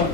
Good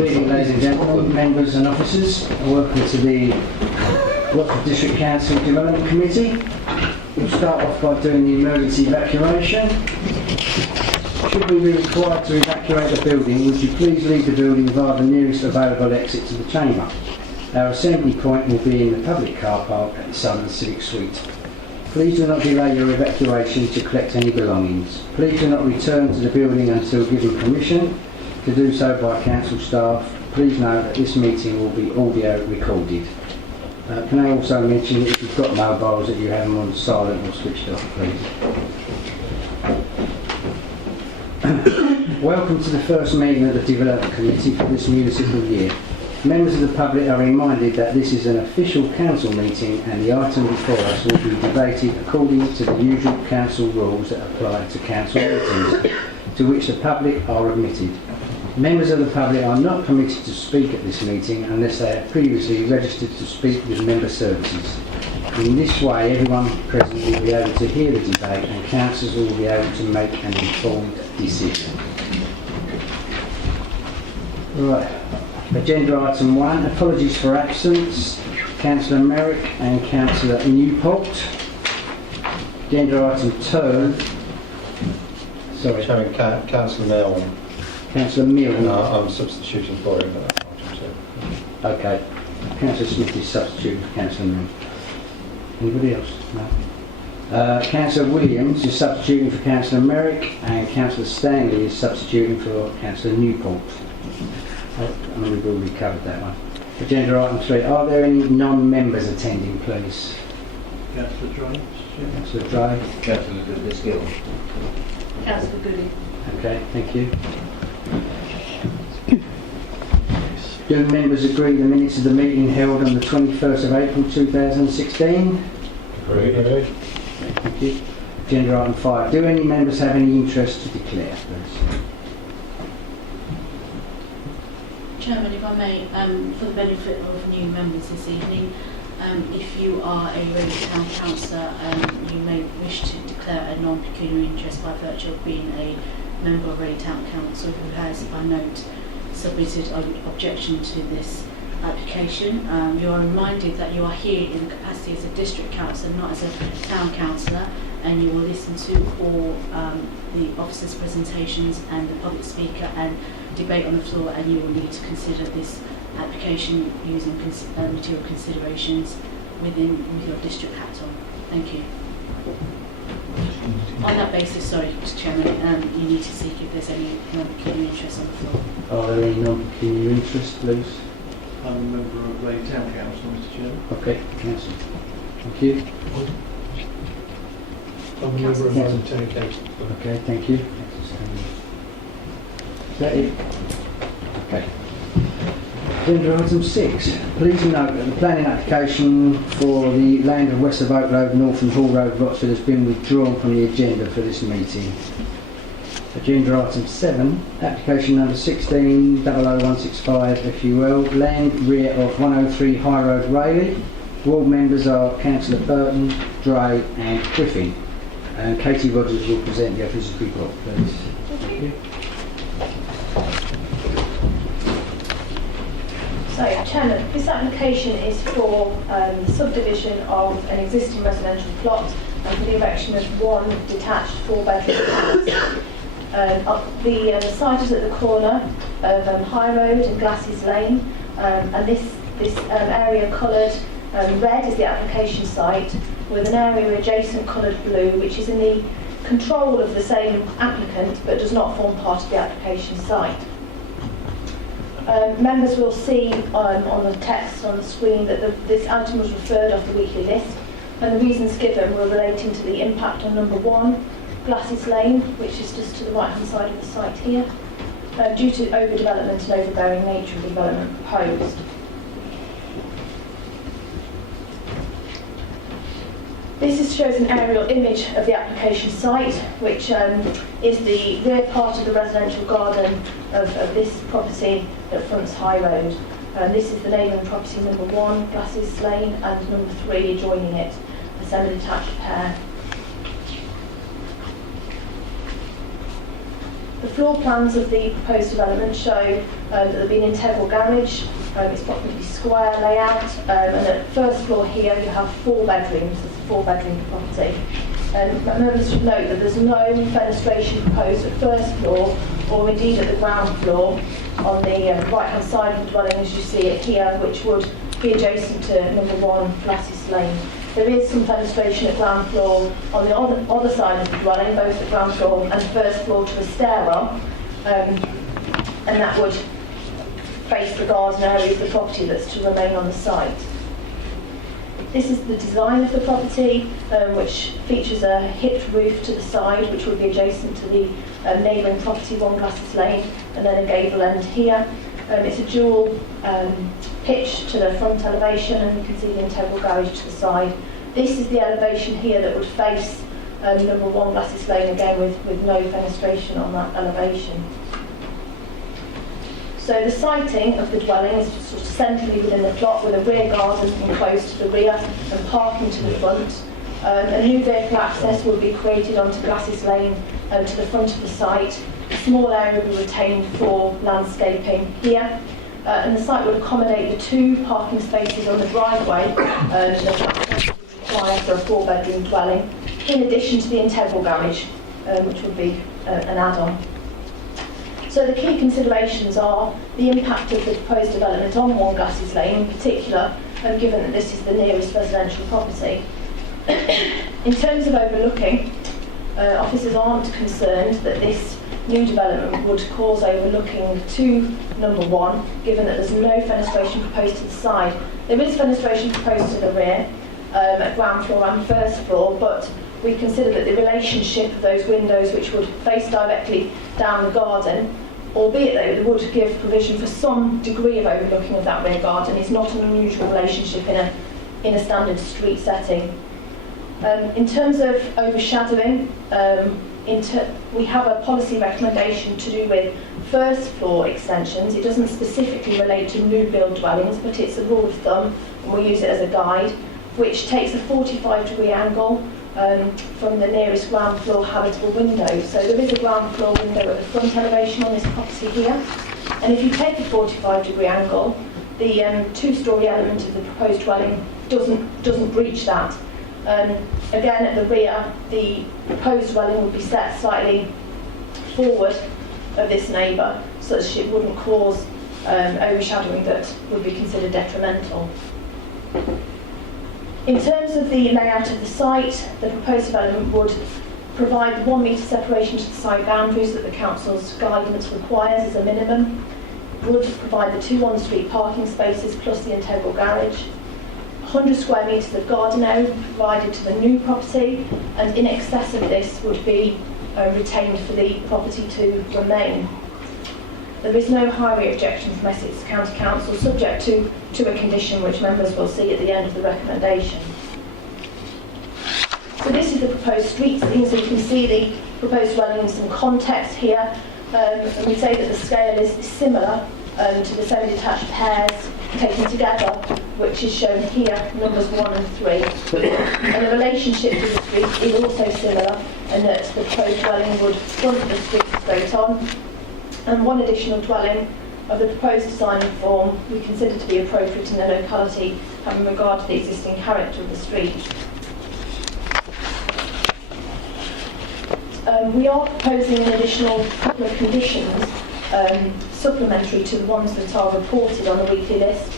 evening, ladies and gentlemen, members and officers. Welcome to the Watford District Council Development Committee. We'll start off by doing the emergency evacuation. Should we be required to evacuate the building, would you please leave the building via the nearest available exit to the chamber. Our assembly point will be in the public car park at the Southern Civic Suite. Please do not delay your evacuation to collect any belongings. Please do not return to the building until given permission to do so by council staff. Please note that this meeting will be audio recorded. Can I also mention that if you've got mobiles that you have them on silent or switched off, please. Welcome to the first meeting of the Development Committee for this municipal year. Members of the public are reminded that this is an official council meeting and the item before us will be debated according to the usual council rules that apply to council meetings, to which the public are admitted. Members of the public are not permitted to speak at this meeting unless they have previously registered to speak with member services. In this way, everyone present will be able to hear the debate and councillors will be able to make an informed decision. Right. Agenda item 1, apologies for absence, Councillor Merrick and Councillor Newport. Agenda item 2, sorry. Chairman, Councillor Milne. Councillor Milne. I'm substituting for him at that item 2. Okay. Councillor Smith is substituting for Councillor Milne. Anybody else? No. Councillor Williams is substituting for Councillor Merrick and Councillor Stanley is substituting for Councillor Newport. I mean, we've already covered that one. Agenda item 3. Are there any non-members attending, please? Councillor Dry. Councillor Dry. Councillor Goodley. Councillor Goody. Okay, thank you. Do members agree the minutes of the meeting held on the 21st of April 2016? Agreed. Thank you. Agenda item 5. Do any members have any interest to declare, please? Chairman, if I may, for the benefit of new members this evening, if you are a Reading Town Councillor, you may wish to declare a non-pecuniary interest by virtue of being a member of Reading Town Council who has, by note, submitted an objection to this application. You are reminded that you are here in the capacity as a district councillor, not as a town councillor, and you will listen to all the officers' presentations and the public speaker and debate on the floor, and you will need to consider this application using material considerations with your district hat on. Thank you. On that basis, sorry, Mr. Chairman, you need to seek if there's any non-pecuniary interest on the floor. Are there any non-pecuniary interest, please? I'm a member of Reading Town Council, Mr. Chairman. Okay, Councillor. Thank you. I'm a member of Reading Town Council. Okay, thank you. Is that it? Okay. Agenda item 6. Please note that the planning application for the land of West of Oak Road, North and Hall Road, Rochford has been withdrawn from the agenda for this meeting. Agenda item 7, application number 16-00165 FUL, land rear of 103 High Road, Rayleigh. Ward members are Councillor Burton, Dray and Griffin. And Katie Rogers will present the officer's report, please. So, Chairman, this application is for the subdivision of an existing residential plot and for the erection of one detached four-bedroom house. The site is at the corner of High Road and Glasses Lane, and this area coloured red is the application site, with an area adjacent coloured blue, which is in the control of the same applicant but does not form part of the application site. Members will see on the text on the screen that this item was referred off the weekly list, and the reasons given were relating to the impact on number 1, Glasses Lane, which is just to the right hand side of the site here, due to overdevelopment and overbearing nature of the development proposed. This shows an aerial image of the application site, which is the rear part of the residential garden of this property that fronts High Road. This is the neighbouring property number 1, Glasses Lane, and number 3 adjoining it, a semi-detached pair. The floor plans of the proposed development show that there'll be an integral garage. It's approximately square layout, and at the first floor here you have 4 bedrooms. It's a 4-bedroom property. Members should note that there's no fenestration proposed at first floor, or indeed at the ground floor, on the right-hand side of the dwelling as you see it here, which would be adjacent to number 1, Glasses Lane. There is some fenestration at ground floor on the other side of the dwelling, both at ground floor and first floor to a stairwell, and that would face the garden area of the property that's to remain on the site. This is the design of the property, which features a hipped roof to the side, which would be adjacent to the neighbouring property, 1 Glasses Lane, and then a gable end here. It's a dual pitch to the front elevation, and you can see the integral garage to the side. This is the elevation here that would face number 1 Glasses Lane, again with no fenestration on that elevation. So the siting of the dwelling is sort of centrally within the plot, with a rear garden enclosed to the rear and parking to the front. A new vehicle access will be created onto Glasses Lane to the front of the site. A small area will be retained for landscaping here. And the site would accommodate the 2 parking spaces on the driveway that would require for a 4-bedroom dwelling, in addition to the integral garage, which would be an add-on. So the key considerations are the impact of the proposed development on 1 Glasses Lane in particular, given that this is the nearest residential property. In terms of overlooking, officers aren't concerned that this new development would cause overlooking to number 1, given that there's no fenestration proposed to the side. There is fenestration proposed to the rear, at ground floor and first floor, but we consider that the relationship of those windows, which would face directly down the garden, albeit that it would give provision for some degree of overlooking of that rear garden, is not an unusual relationship in a standard street setting. In terms of overshadowing, we have a policy recommendation to do with first floor extensions. It doesn't specifically relate to new build dwellings, but it's a rule of thumb, and we use it as a guide, which takes a 45-degree angle from the nearest ground floor habitable window. So there is a ground floor window at the front elevation on this property here, and if you take a 45-degree angle, the 2-storey element of the proposed dwelling doesn't breach that. Again, at the rear, the proposed dwelling would be set slightly forward of this neighbour, such it wouldn't cause overshadowing that would be considered detrimental. In terms of the layout of the site, the proposed development would provide 1 metre separation to the site boundaries that the council's guidance requires as a minimum. It would provide the 2 on-street parking spaces plus the integral garage. 100 square metres of garden area provided to the new property, and in excess of this would be retained for the property to remain. There is no highway objection from Essex County Council, subject to a condition which members will see at the end of the recommendation. So this is the proposed street scene, so you can see the proposed dwelling in some context here. And we say that the scale is similar to the semi-detached pairs taken together, which is shown here, numbers 1 and 3. And the relationship to the street is also similar, in that the proposed dwelling would front the street straight on. And one additional dwelling of the proposed design and form we consider to be appropriate in the locality, having regard to the existing character of the street. We are proposing an additional couple of conditions supplementary to the ones that are reported on the weekly list,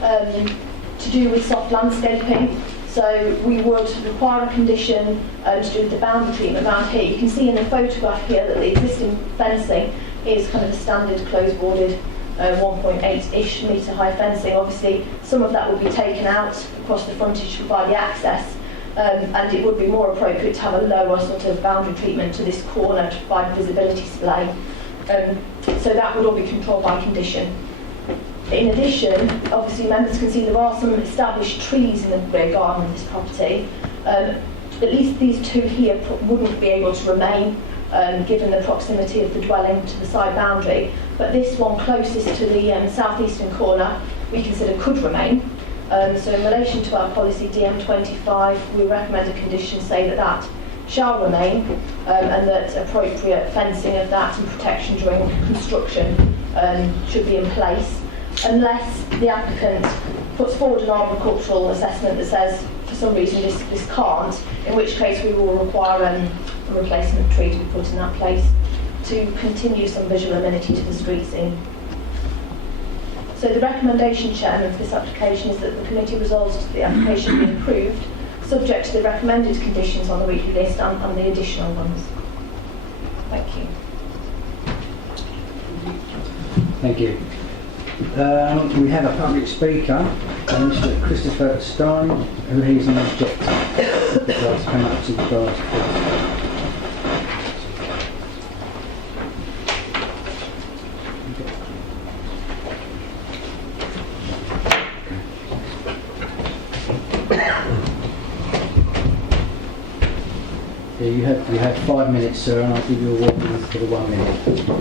to do with soft landscaping. So we would require a condition to do with the boundary treatment around here. You can see in the photograph here that the existing fencing is kind of a standard close-boarded 1.8-ish metre high fencing. Obviously some of that will be taken out across the frontage to provide the access, and it would be more appropriate to have a lower sort of boundary treatment to this corner to provide visibility display. So that would all be controlled by condition. In addition, obviously members can see there are some established trees in the rear garden of this property. At least these two here wouldn't be able to remain, given the proximity of the dwelling to the side boundary. But this one closest to the southeastern corner we consider could remain. So in relation to our policy DM25, we recommend a condition say that shall remain, and that appropriate fencing of that and protection during construction should be in place, unless the applicant puts forward an arboricultural assessment that says for some reason this can't, in which case we will require a replacement tree to be put in that place to continue some visual amenity to the street scene. So the recommendation, Chairman, for this application is that the committee resolves that the application be approved, subject to the recommended conditions on the weekly list and the additional ones. Thank you. Thank you. We have a public speaker, Mr. Christopher Stein, who is an objector. If you'd like to come up to the dais, please. Yeah, you have 5 minutes, sir, and I'll give you a warning for the 1 minute. Thank you.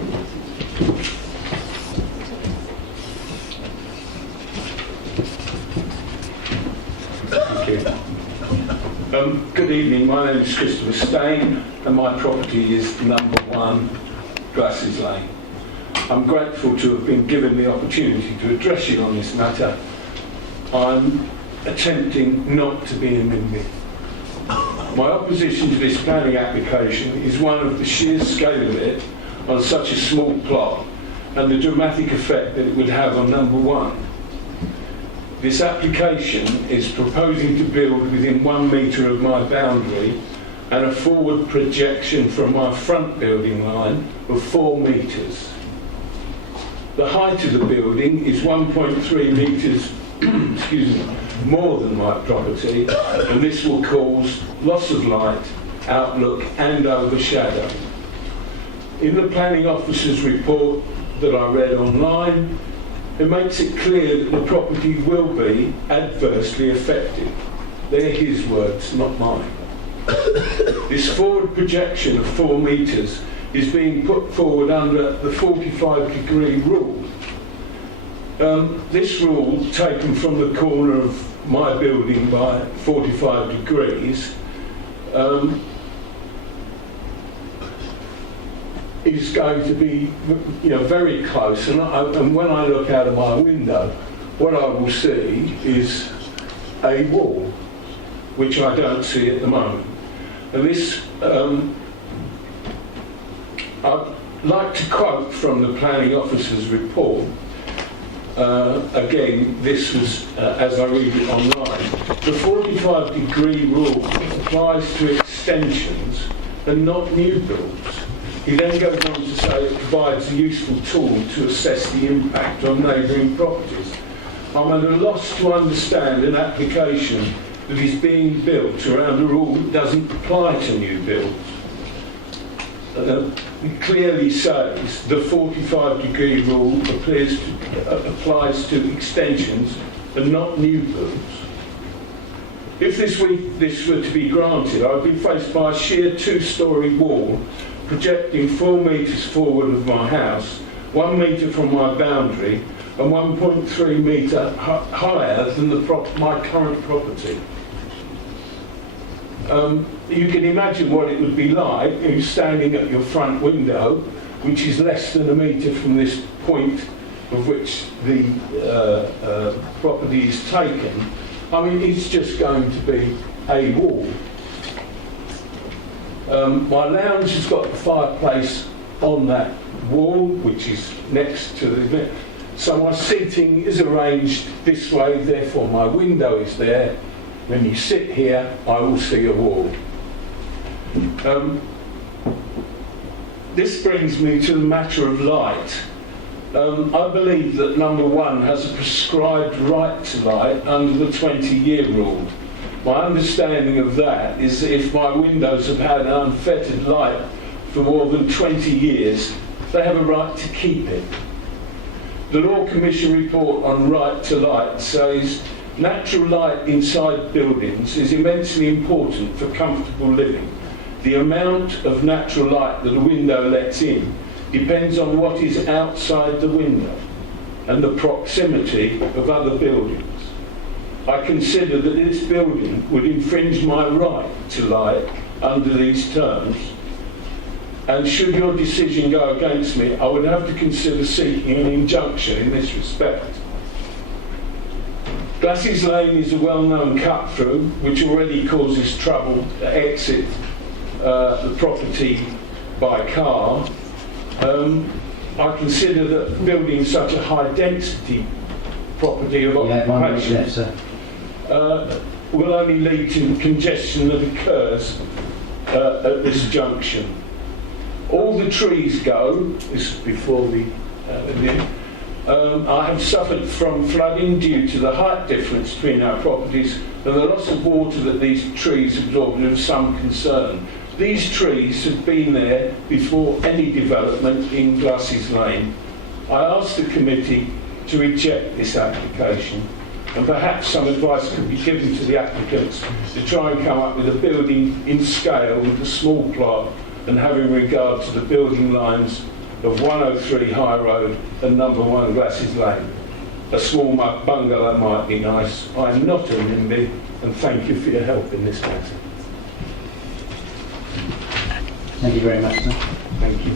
Good evening, my name is Christopher Stein and my property is number 1 Grasses Lane. I'm grateful to have been given the opportunity to address you on this matter. I'm attempting not to be a NIMBY. My opposition to this planning application is one of the sheer scale of it on such a small plot and the dramatic effect that it would have on number 1. This application is proposing to build within 1 metre of my boundary and a forward projection from my front building line of 4 metres. The height of the building is 1.3 metres excuse me, more than my property, and this will cause loss of light, outlook and overshadow. In the planning officer's report that I read online, it makes it clear that the property will be adversely affected. They're his words, not mine. This forward projection of 4 metres is being put forward under the 45-degree rule. This rule, taken from the corner of my building by 45 degrees, is going to be, very close. And when I look out of my window, what I will see is a wall, which I don't see at the moment. And this, I'd like to quote from the planning officer's report. Again, this was, as I read it online, the 45-degree rule applies to extensions and not new builds. He then goes on to say it provides a useful tool to assess the impact on neighbouring properties. I'm at a loss to understand an application that is being built around a rule that doesn't apply to new builds. It clearly says the 45-degree rule applies to extensions and not new builds. If this were to be granted, I would be faced by a sheer 2-storey wall projecting 4 metres forward of my house, 1 metre from my boundary, and 1.3 metre higher than my current property. You can imagine what it would be like if you're standing at your front window, which is less than a metre from this point of which the property is taken. I mean, it's just going to be a wall. My lounge has got the fireplace on that wall, which is next to the... So my seating is arranged this way, therefore my window is there. When you sit here, I will see a wall. This brings me to the matter of light. I believe that number 1 has a prescribed right to light under the 20-year rule. My understanding of that is that if my windows have had an unfettered light for more than 20 years, they have a right to keep it. The Law Commission report on right to light says natural light inside buildings is immensely important for comfortable living. The amount of natural light that a window lets in depends on what is outside the window and the proximity of other buildings. I consider that this building would infringe my right to light under these terms, and should your decision go against me, I would have to consider seeking an injunction in this respect. Glassys Lane is a well-known cut-through which already causes trouble to exit the property by car. I consider that building such a high-density property of occupation will only lead to the congestion that occurs at this junction. All the trees go, this is before the I have suffered from flooding due to the height difference between our properties and the loss of water that these trees absorb of some concern. These trees have been there before any development in Glassys Lane. I asked the committee to reject this application, and perhaps some advice could be given to the applicants to try and come up with a building in scale with a small plot and having regard to the building lines of 103 High Road and number 1 Glassys Lane. A small bungalow might be nice. I am not a NIMBY, and thank you for your help in this matter. Thank you very much, sir. Thank you.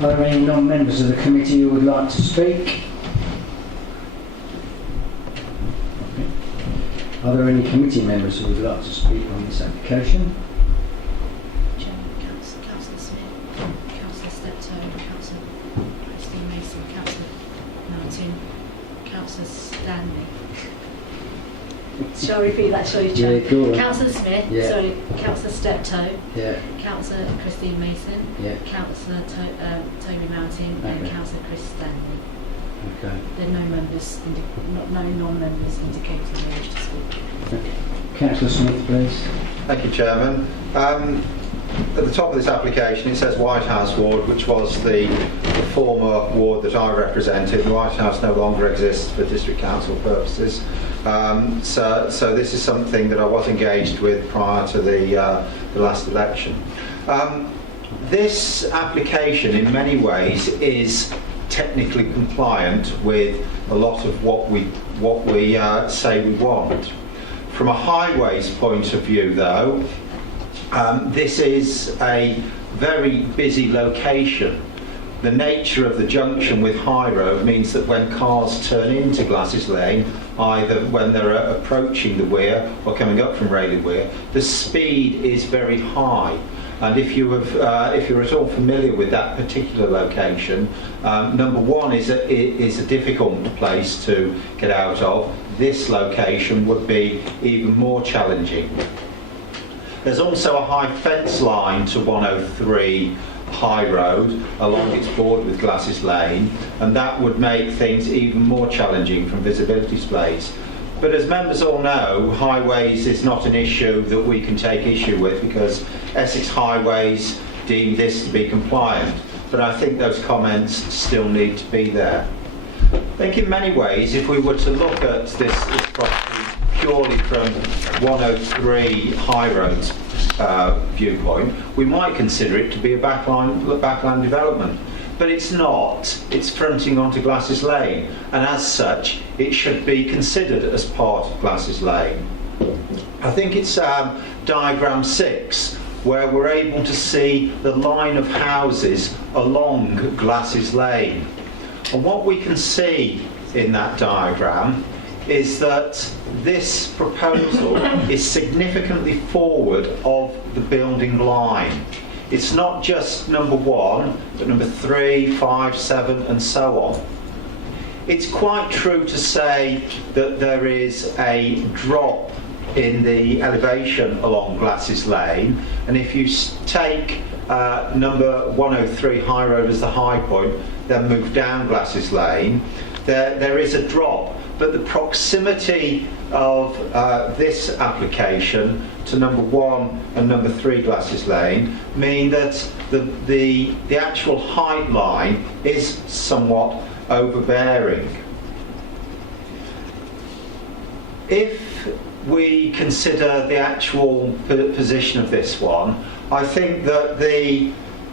Are there any non-members of the committee who would like to speak? Are there any committee members who would like to speak on this application? Chairman, Councillor Smith, Councillor Steptoe, Councillor Christine Mason, Councillor Martin, Councillor Stanley. Shall I repeat that, shall you, Chair? Yeah, go on. Councillor Smith, Yeah. sorry, Councillor Steptoe, Yeah. Councillor Christine Mason, Yeah. Councillor Toby Mountain, and Okay. Councillor Chris Stanley. Okay. There are no non-members indicating they wish to speak. Councillor Smith, please. Thank you, Chairman. At the top of this application it says White House Ward, which was the former ward that I represented. The White House no longer exists for district council purposes. So this is something that I was engaged with prior to the last election. This application in many ways is technically compliant with a lot of what we say we want. From a highways point of view though, this is a very busy location. The nature of the junction with High Road means that when cars turn into Glassys Lane, either when they're approaching the weir or coming up from Rayleigh Weir, the speed is very high. And if you're at all familiar with that particular location, number 1 is a difficult place to get out of. This location would be even more challenging. There's also a high fence line to 103 High Road along its border with Glassys Lane, and that would make things even more challenging from visibility displays. But as members all know, highways is not an issue that we can take issue with because Essex Highways deem this to be compliant. but I think those comments still need to be there. I think in many ways, if we were to look at this property purely from 103 High Road's viewpoint, we might consider it to be a backland development. But it's not. It's fronting onto Glasses Lane, and as such, it should be considered as part of Glasses Lane. I think it's diagram 6, where we're able to see the line of houses along Glasses Lane. And what we can see in that diagram is that this proposal is significantly forward of the building line. It's not just number 1, but number 3, 5, 7 and so on. It's quite true to say that there is a drop in the elevation along Glasses Lane, and if you take number 103 High Road as the high point, then move down Glasses Lane, there is a drop. But the proximity of this application to number 1 and number 3 Glasses Lane mean that the actual height line is somewhat overbearing. If we consider the actual position of this one, I think that the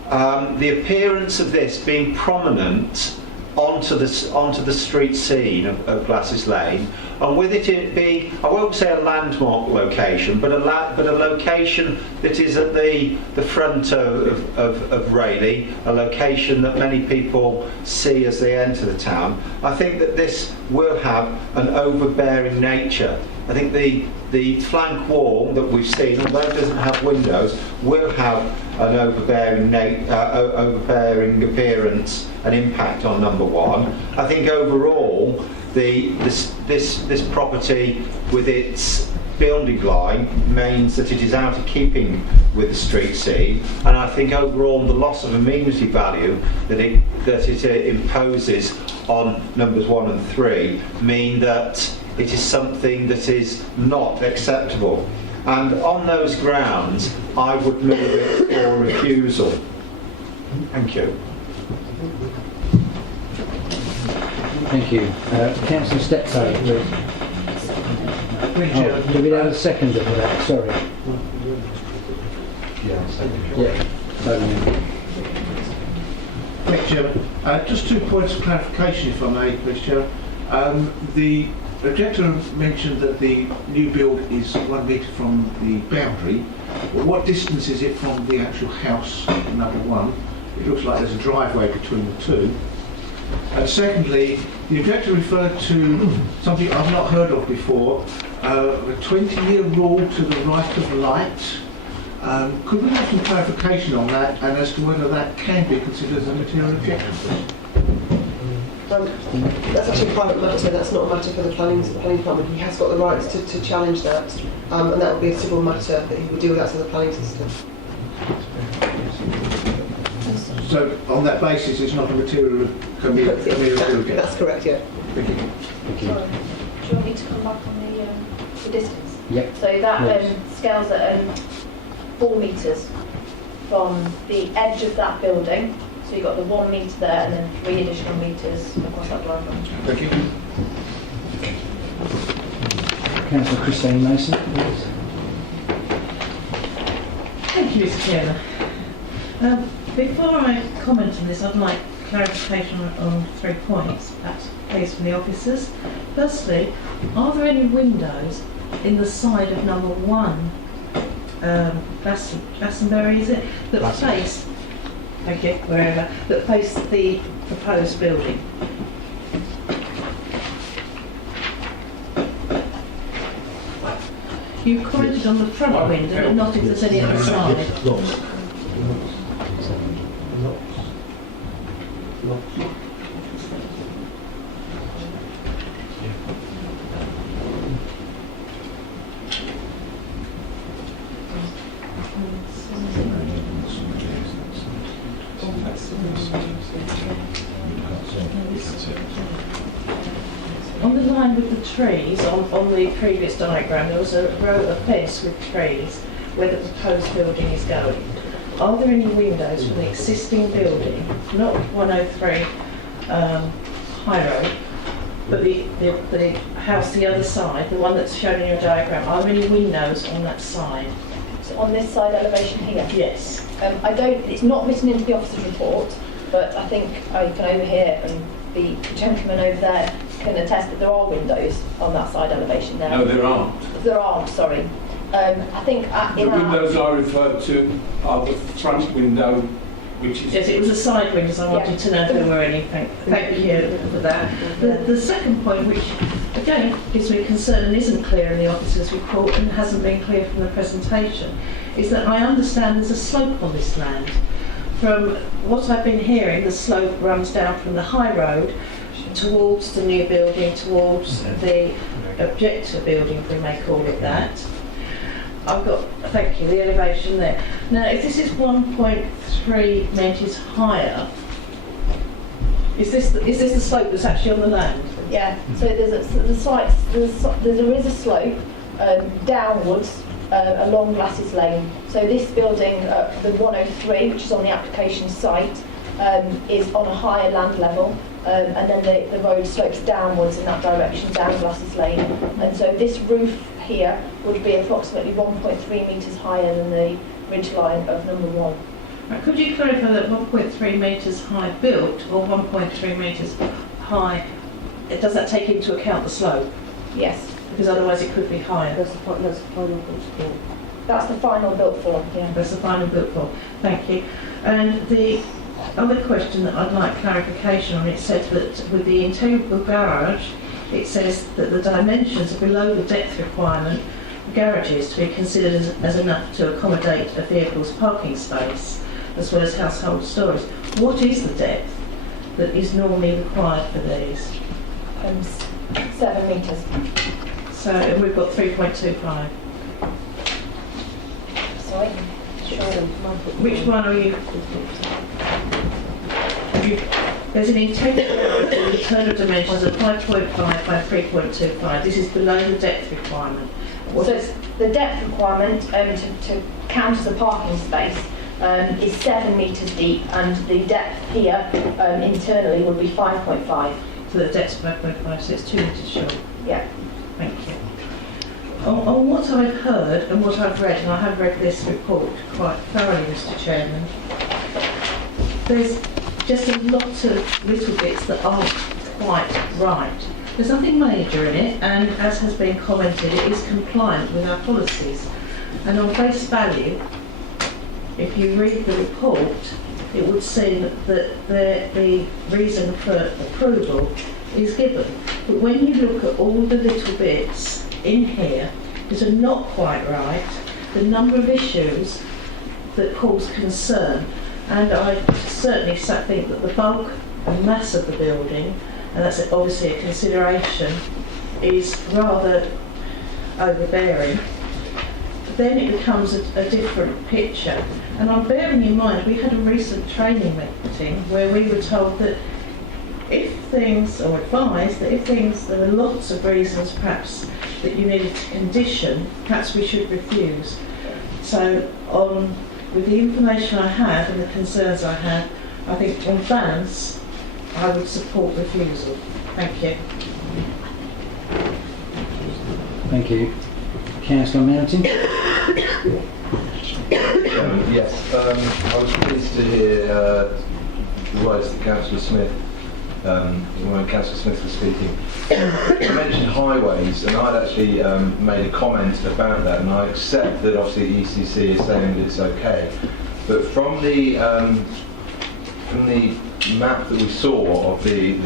appearance of this being prominent onto the street scene of Glasses Lane, and with it being, I won't say a landmark location, but a location that is at the front of Rayleigh, a location that many people see as they enter the town. I think that this will have an overbearing nature. I think the flank wall that we've seen, although it doesn't have windows, will have an overbearing appearance and impact on number 1. I think overall, this property with its building line means that it is out of keeping with the street scene, and I think overall the loss of amenity value that it imposes on numbers 1 and 3 mean that it is something that is not acceptable. And on those grounds, I would move it for refusal. Thank you. Thank you. Councillor Steptoe, please. Oh, do we have a seconder for that? Sorry. Yeah. Thank you, Chairman. Just 2 points of clarification, if I may, please, Chair. The objector mentioned that the new build is 1 metre from the boundary. Well, what distance is it from the actual house, number 1? It looks like there's a driveway between the two. And secondly, the objector referred to something I've not heard of before, a 20-year rule to the right of light. Could we have some clarification on that, and as to whether that can be considered as a material objection? That's actually a private matter, that's not a matter for the planning department. He has got the rights to challenge that, and that would be a civil matter that he would deal with outside the planning system. So on that basis, it's not a material objection? That's correct, yeah. Thank you. Thank you. Do you want me to come back on the distance? Yep. So that Yes. scales at 4 metres from the edge of that building. So you've got the 1 metre there and then 3 additional metres across that driveway. Thank you. Councillor Christine Mason, please. Thank you, Mr. Chairman. Before I comment on this, I'd like clarification on 3 points, please, from the officers. Firstly, are there any windows in the side of number 1, Glastonbury, is it, that face, thank you, wherever, that face the proposed building? You commented on the front window, but not if there's any at the side. On the line with the trees, on the previous diagram, there was a row of fence with trees where the proposed building is going. are there any windows from the existing building, not 103 High Road, but the house the other side, the one that's shown in your diagram, are there any windows on that side? So on this side elevation here, Yes. it's not written into the officer's report, but I think I can overhear, and the gentleman over there can attest that there are windows on that side elevation there. No, there aren't. There aren't, sorry. I think The windows I referred to are the front window, which is... Yes, it was a side window, so I wanted to know if there were any. Thank you for that. The second point, which again gives me concern and isn't clear in the officer's report and hasn't been clear from the presentation, is that I understand there's a slope on this land. From what I've been hearing, the slope runs down from the high road towards the new building, towards the objector building, if we may call it that. I've got, thank you, the elevation there. Now, if this is 1.3 metres higher, is this the slope that's actually on the land? Yeah, so there is a slope downwards along Glasses Lane. So this building, the 103, which is on the application site, is on a higher land level, and then the road slopes downwards in that direction, down Glasses Lane. And so this roof here would be approximately 1.3 metres higher than the ridge line of number 1. Now, could you clarify that 1.3 metres high built, or 1.3 metres high, does that take into account the slope? Yes, Because otherwise it could be higher. That's the final built form. that's the final built form, yeah. That's the final built form. Thank you. And the other question that I'd like clarification on, it said that with the integral garage, it says that the dimensions are below the depth requirement for garages to be considered as enough to accommodate a vehicle's parking space, as well as household storage. What is the depth that is normally required for these? 7 metres. So we've got 3.25. Sorry. Which one are you? There's an integral garage with internal dimensions of 5.5 by 3.25. This is below the depth requirement. What So is the depth requirement to count as a parking space is 7 metres deep, and the depth here internally would be 5.5. so the depth's 5.5, so it's 2 metres short. Yeah. Thank you. On what I've heard and what I've read, and I have read this report quite thoroughly, Mr. Chairman, there's just a lot of little bits that aren't quite right. There's nothing major in it, and as has been commented, it is compliant with our policies. And on face value, if you read the report, it would seem that the reason for approval is given. But when you look at all the little bits in here that are not quite right, the number of issues that cause concern, and I certainly think that the bulk and mass of the building, and that's obviously a consideration, is rather overbearing, then it becomes a different picture. And I'm bearing in mind, we had a recent training meeting where we were told that if things, or advised that if things, there were lots of reasons perhaps that you needed to condition, perhaps we should refuse. So with the information I have and the concerns I have, I think on balance, I would support refusal. Thank you. Thank you. Councillor Mountain? Yes, I was pleased to hear the words that Councillor Smith, when Councillor Smith was speaking. You mentioned highways, and I'd actually made a comment about that, and I accept that obviously ECC is saying that it's okay. But from the map that we saw of the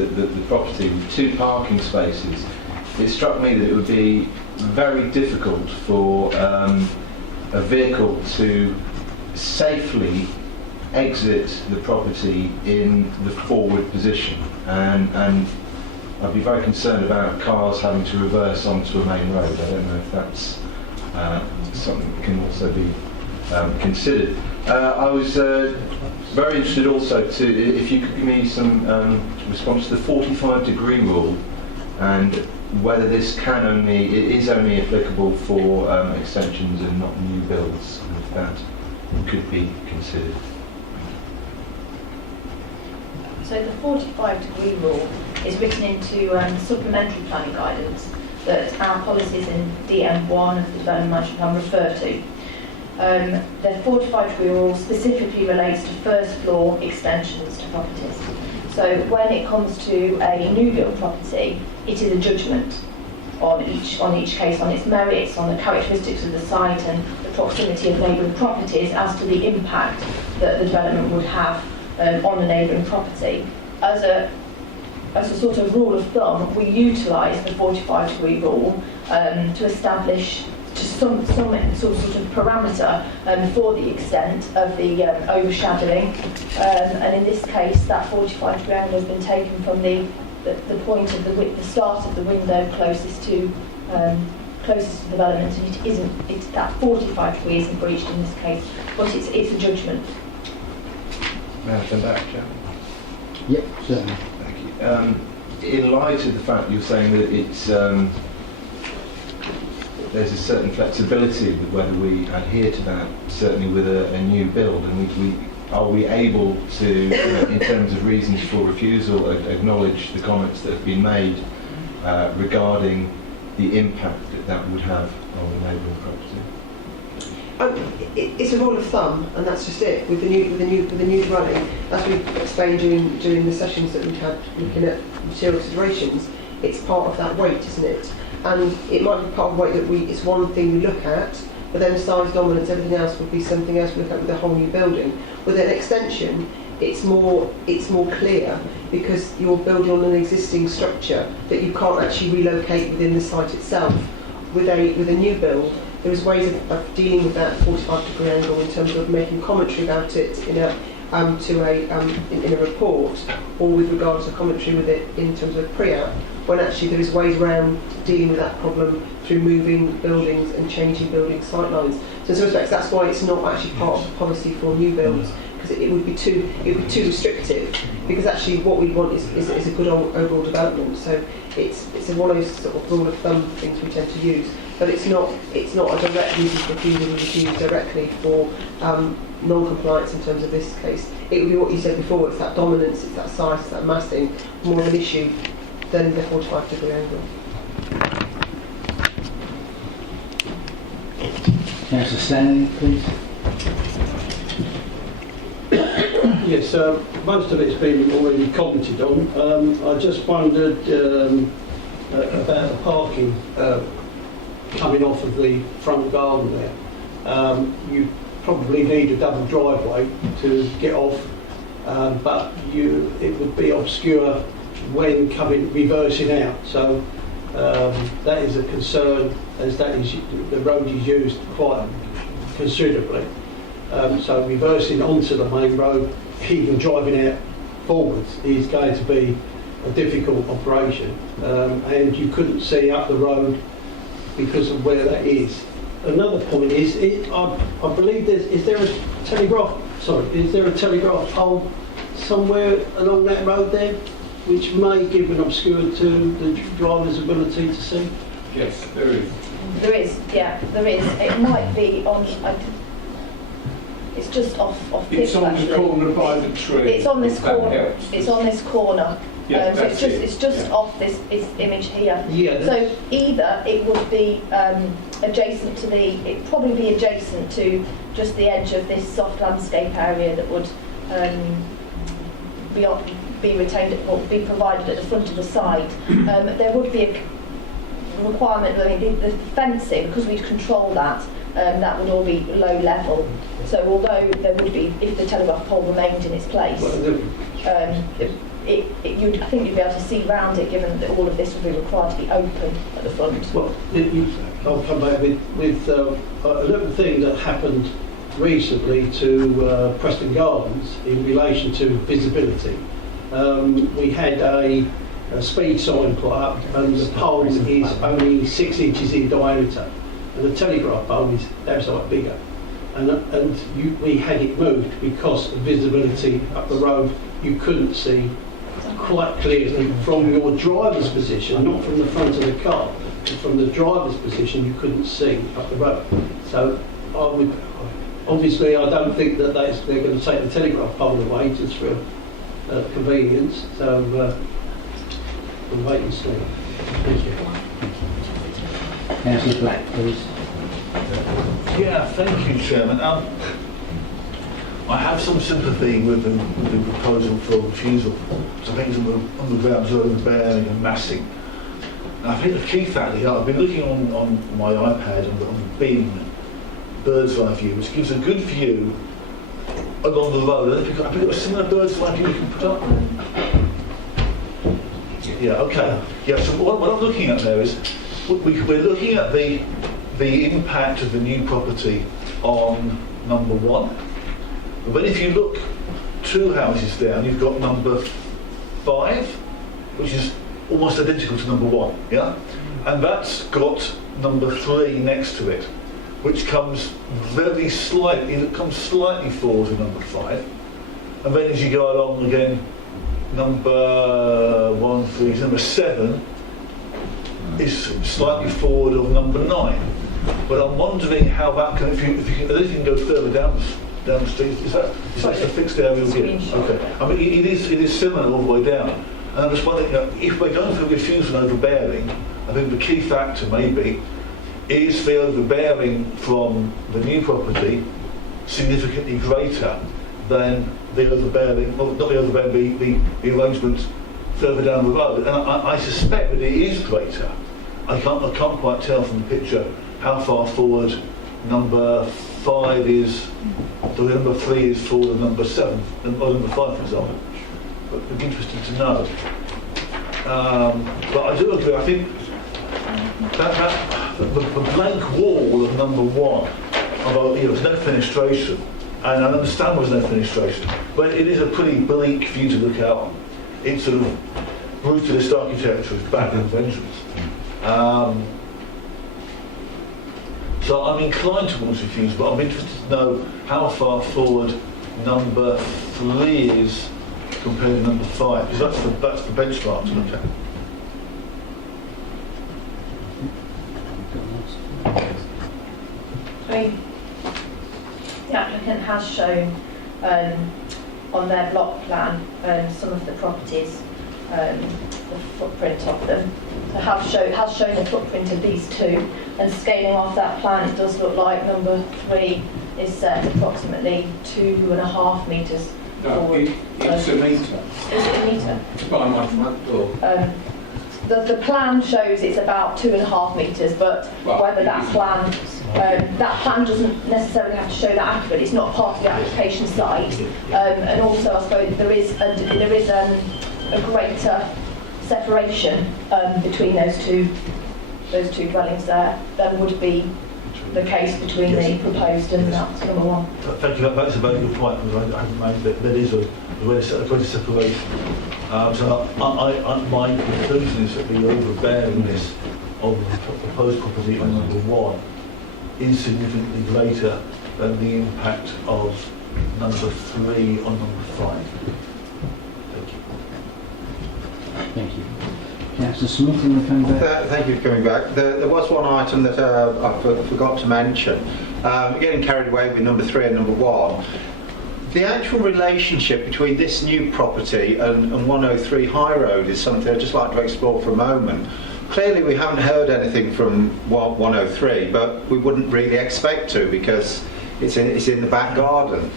property with 2 parking spaces, it struck me that it would be very difficult for a vehicle to safely exit the property in the forward position, and I'd be very concerned about cars having to reverse onto a main road. I don't know if that's something that can also be considered. I was very interested also if you could give me some response to the 45-degree rule, and whether this it is only applicable for extensions and not new builds, and if that could be considered. So the 45-degree rule is written into supplementary planning guidance that our policies in DM1 of the Development Management Plan refer to. The 45-degree rule specifically relates to first floor extensions to properties. So when it comes to a new build property, it is a judgment on each case, on its merits, on the characteristics of the site and the proximity of neighbouring properties as to the impact that the development would have on the neighbouring property. As a sort of rule of thumb, we utilise the 45-degree rule to establish just some sort of parameter for the extent of the overshadowing, and in this case that 45-degree angle has been taken from the point of the start of the window closest to development, and that 45 degree isn't breached in this case, but it's a judgment. May I come back, Chair? Yep, certainly. Thank you. In light of the fact you're saying that it's there's a certain flexibility with whether we adhere to that, certainly with a new build, and are we able to, in terms of reasons for refusal, acknowledge the comments that have been made regarding the impact that would have on the neighbouring property? It's a rule of thumb, and that's just it. With the new dwelling, as we explained during the sessions that we've had looking at material considerations, it's part of that weight, isn't it? And it might be part of the weight that it's one thing we look at, but then size dominance, everything else would be something else we look at with a whole new building. With an extension, it's more clear because you're building on an existing structure that you can't actually relocate within the site itself. With a new build, there's ways of dealing with that 45-degree angle in terms of making commentary about it in a report, or with regards to commentary with it in terms of pre-app, when actually there is ways around dealing with that problem through moving buildings and changing building sight lines. So in some respects, that's why it's not actually part of the policy for new builds, because it would be too restrictive. Because actually, what we want is a good overall development. So it's one of those sort of rule of thumb things we tend to use. But it's not a direct reason for refusal. We refuse directly for non-compliance in terms of this case. It would be what you said before. It's that dominance, it's that size, it's that massing, more of an issue than the 45-degree angle. Councillor Stanley, please. Yes, most of it's been already commented on. I just wondered about the parking coming off of the front garden there. You probably need a double driveway to get off, but it would be obscure when reversing out. So that is a concern, as the road is used quite considerably. So reversing onto the main road, even driving out forwards, is going to be a difficult operation, and you couldn't see up the road because of where that is. Another point is, I believe is there a telegraph pole somewhere along that road there, which may give an obscurity to the driver's ability to see? Yes, there is. There is, yeah, there is. It might be on. It's just off It's on the corner by the tree. It's on this corner. Helps. It's on this corner. Yes, so it's just off this image here. Yeah. So either it would be adjacent to it'd probably be adjacent to just the edge of this soft landscape area that would be retained or be provided at the front of the site. There would be a requirement. I mean, the fencing, because we'd control that. That would all be low level. So although there would be, if the telegraph pole remained in its place, I think you'd be able to see round it, given that all of this would be required to be open at the front. Well, I'll come back with a little thing that happened recently to Preston Gardens in relation to visibility. We had a speed sign put up, and the pole is only 6 inches in diameter. And the telegraph pole is absolutely bigger, and we had it moved because of visibility up the road. You couldn't see quite clearly from your driver's position, not from the front of the car, but from the driver's position you couldn't see up the road. So Obviously, I don't think that they're going to take the telegraph pole away just for convenience. So we'll wait and see. Thank you. Councillor Black, please. Yeah, thank you, Chairman. I have some sympathy with the proposal for refusal. So I think it's on the grounds of overbearing and massing. And I think the key fact here, I've been looking on my iPad on the Bing bird's eye view, which gives a good view along the road. Have you got a similar bird's eye view you can put up? Yeah, okay. Yeah, so what I'm looking at there is, we're looking at the impact of the new property on number 1. But then if you look 2 houses down, you've got number 5, which is almost identical to number 1, yeah? And that's got number 3 next to it, which comes very slightly, it comes slightly forward to number 5. And then as you go along again, number 1, 3, number 7 is slightly forward of number 9. But I'm wondering how that can, if you can go further down the street, is that a fixed aerial view? Okay. I mean, it is similar all the way down. And I'm just wondering, if we're going for refusal and overbearing, I think the key factor maybe is the overbearing from the new property significantly greater than the overbearing, well, not the overbearing, the arrangement further down the road. And I suspect that it is greater. I can't quite tell from the picture how far forward number 5 is, or number 3 is forward of number 7, or number 5 for example. But it'd be interesting to know. But I do agree, I think that the blank wall of number 1, although there's no fenestration, and I understand there's no fenestration, but it is a pretty bleak view to look out on. It's sort of brutalist architecture is back of entrance. So I'm inclined towards refusal, but I'm interested to know how far forward number 3 is compared to number 5, because that's the benchmark to look at. The applicant has shown on their block plan some of the properties, the footprint of them. So has shown the footprint of these 2, and scaling off that plan, it does look like number 3 is set approximately 2.5 metres forward. It's a metre. Is it a metre? It's by my front door. The plan shows it's about 2.5 metres, but whether that plan doesn't necessarily have to show that accurate. It's not part of the application site, and also I suppose there is a greater separation between those two dwellings there than would be the case between the proposed and that's number 1. Thank you. That's a very good point. I haven't made that. There is a greater separation. So my conclusion is that the overbearingness of the proposed property on number 1 is significantly greater than the impact of number 3 on number 5. Thank you. Thank you. Councillor Smith, you want to come back? Thank you for coming back. There was one item that I forgot to mention. Getting carried away with number 3 and number 1. The actual relationship between this new property and 103 High Road is something I'd just like to explore for a moment. Clearly we haven't heard anything from 103, but we wouldn't really expect to because it's in the back garden.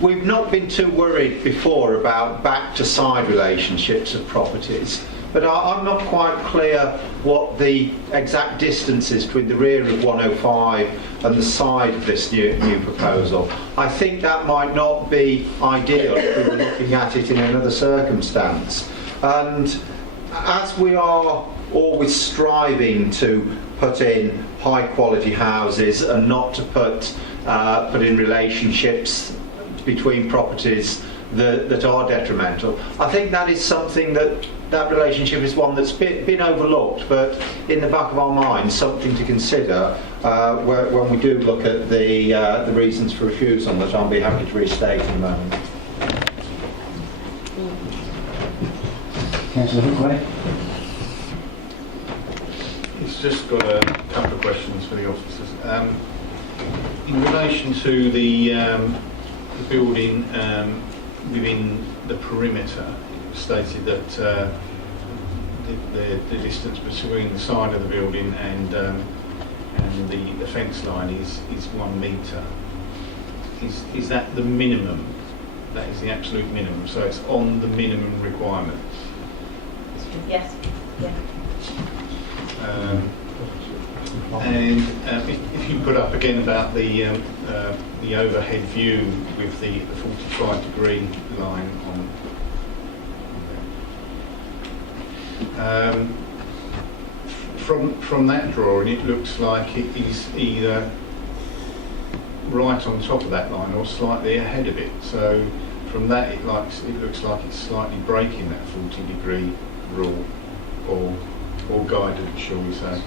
We've not been too worried before about back-to-side relationships of properties, but I'm not quite clear what the exact distance is between the rear of 105 and the side of this new proposal. I think that might not be ideal if we were looking at it in another circumstance. And as we are always striving to put in high-quality houses and not to put in relationships between properties that are detrimental. I think that is something that relationship is one that's been overlooked, but in the back of our minds, something to consider when we do look at the reasons for refusal, that I'll be happy to restate in a moment. Councillor Hookway. It's just got a couple of questions for the officers. In relation to the building within the perimeter, it was stated that the distance between the side of the building and the fence line is 1 metre. Is that the minimum? That is the absolute minimum. So it's on the minimum requirement. Yes. Yeah. And if you put up again about the overhead view with the 45-degree line on. From that drawing, it looks like it is either right on top of that line or slightly ahead of it. So from that, it looks like it's slightly breaking that 40-degree rule, or guidance, shall we say?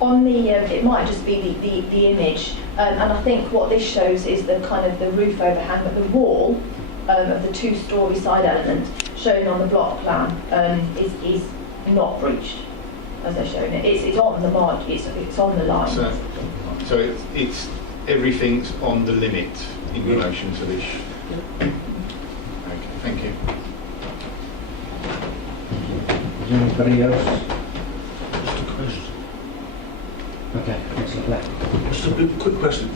On the, it might just be the image, and I think what this shows is the kind of the roof overhang, but the wall of the 2-storey side element shown on the block plan is not breached as they're showing it. It's on the mark. It's on the line. So it's everything's on the limit in relation to this. Okay, thank you. Is there anybody else? Just a question. Okay, excellent. Black. Just a quick question.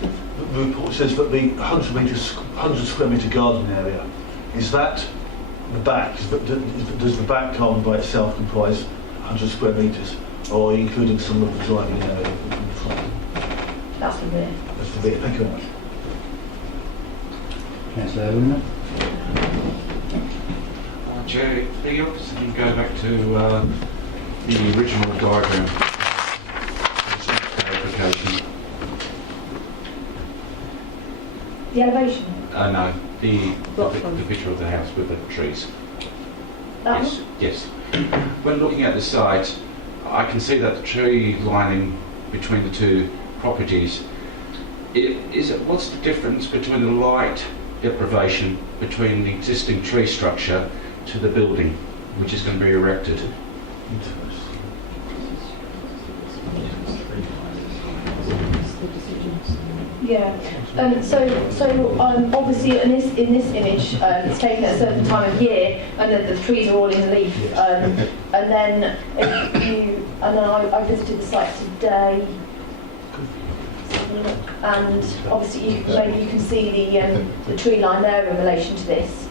The report says that the 100 square metre garden area, is that the back? Does the back garden by itself comprise 100 square metres, or are you including some of the driving area in the front? That's the rear. That's the rear. Thank you very much. Councillor Owen. Chair, are you able to go back to the original diagram? Clarification. The elevation. No, the picture of the house with the trees. That Yes, one? yes. When looking at the site, I can see that the tree lining between the two properties. What's the difference between the light deprivation between the existing tree structure to the building, which is going to be erected? Yeah. Obviously in this image, it's taken at a certain time of year, and the trees are all in leaf. And then I visited the site today, and obviously you can see the tree line there in relation to this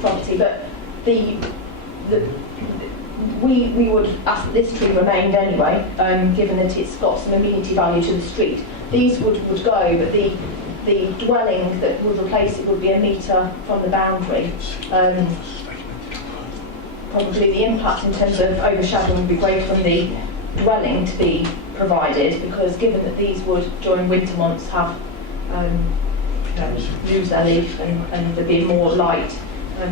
property. But we would ask that this tree remained anyway, given that it's got some amenity value to the street. These would go, but the dwelling that would replace it would be 1 metre from the boundary. Probably the impact in terms of overshadowing would be great from the dwelling to be provided, because given that these would during winter months have lose their leaf and there'd be more light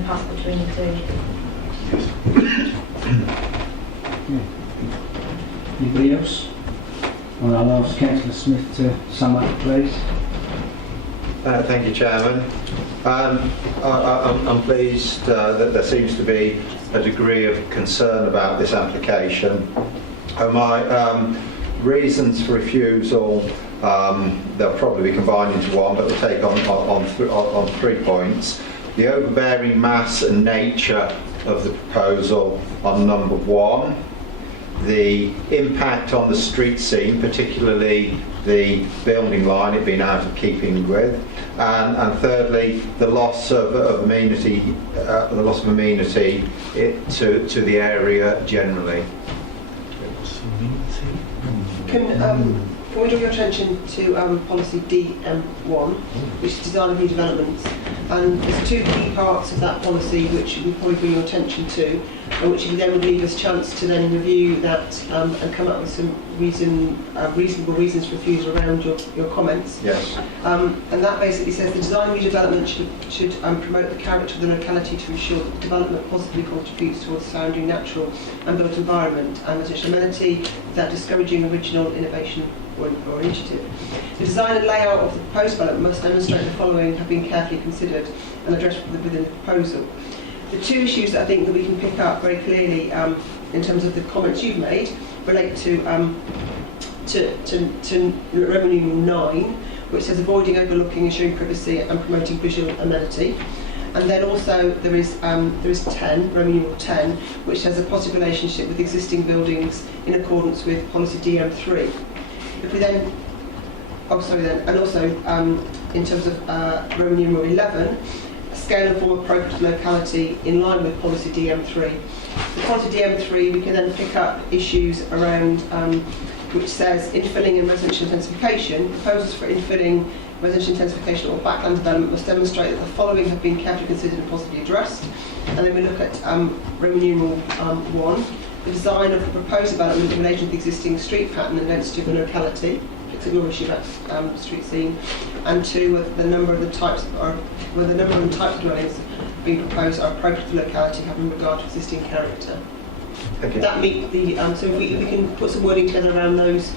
pass between the two. Anybody else? Well, I'll ask Councillor Smith to sum up, please. Thank you, Chairman. I'm pleased that there seems to be a degree of concern about this application. My reasons for refusal, they'll probably be combined into one, but we'll take on 3 points. The overbearing mass and nature of the proposal on number 1. The impact on the street scene, particularly the building line, it being out of keeping with, and thirdly, the loss of amenity, to the area generally. Can we draw your attention to policy DM1, which is design of new developments? And there's 2 key parts of that policy which we'll probably bring your attention to, and which then would leave us a chance to then review that and come up with some reasonable reasons for refusal around your comments. Yes. And that basically says the design of new development should promote the character of the locality to ensure that development positively contributes towards surrounding natural and built environment and additional amenity without discouraging original innovation or initiative. The design and layout of the proposed development must demonstrate the following have been carefully considered and addressed within the proposal. The two issues that I think that we can pick up very clearly in terms of the comments you've made relate to Roman numeral 9, which says avoiding overlooking, ensuring privacy and promoting visual amenity. And then also there is 10, Roman numeral 10, which has a positive relationship with existing buildings in accordance with policy DM3. If we then, and also in terms of Roman numeral 11, scale and form appropriate to locality in line with policy DM3. The policy DM3, we can then pick up issues around which says infilling and residential intensification. Proposals for infilling, residential intensification or backland development must demonstrate that the following have been carefully considered and possibly addressed. And then we look at Roman numeral 1, the design of the proposed development in relation to the existing street pattern and density of the locality. Ignore issue about street scene, and 2, whether the number of the types of dwellings being proposed are appropriate to the locality, having regard to existing character. Okay. That meet the so if we can put some wording together around those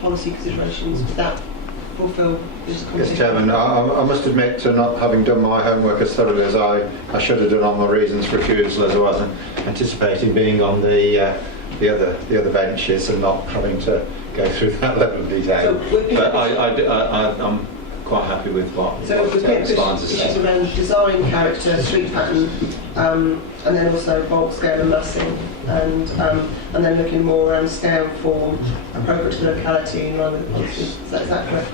policy considerations, would that fulfil this conversation? Yes, Chairman. I must admit to not having done my homework as thoroughly as I should have done on my reasons for refusal, as I wasn't anticipating being on the other benches and not having to go through that level of detail. But I'm quite happy with what Spines has said. Issues around design, character, street pattern, and then also bulk, scale and massing, and then looking more around scale, form, appropriate to the locality in line with the policy. Is that correct?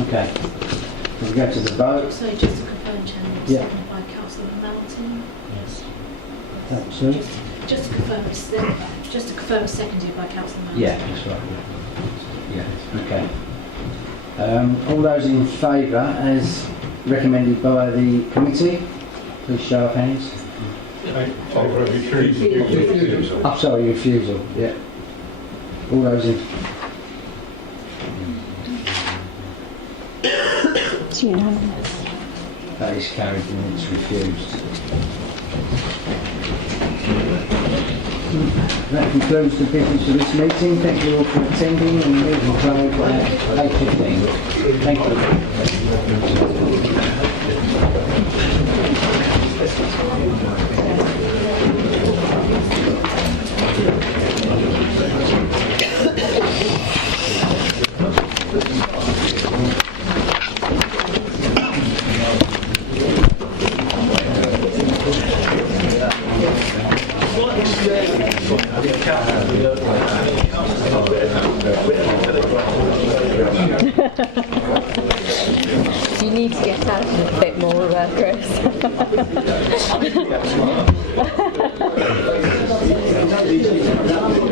Okay. We'll go to the vote. So just to confirm, Chairman, seconded by Councillor Melton. Yes. Absolutely. Just to confirm, it's seconded by Councillor Melton. Yeah, that's right. Yeah. Okay. All those in favour, as recommended by the committee, please show of hands. Refusal. Oh, sorry, refusal. Yeah. All those in. It's unanimous. That is carried and it's refused. That concludes the business of this meeting. Thank you all for attending, and the meeting closed at 8:15. Thank You need to get out a bit more, Chris.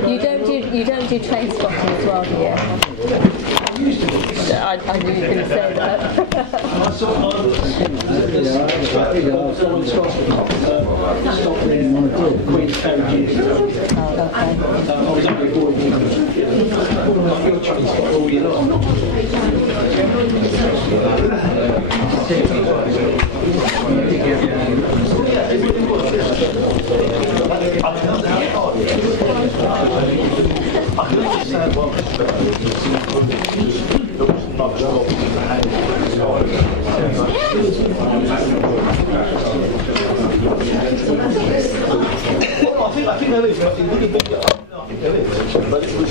You don't do train spotting as well, do you? I knew you were going to say that. Queen's carriages. I was only avoiding all year long. I think there is. I think there is. But it was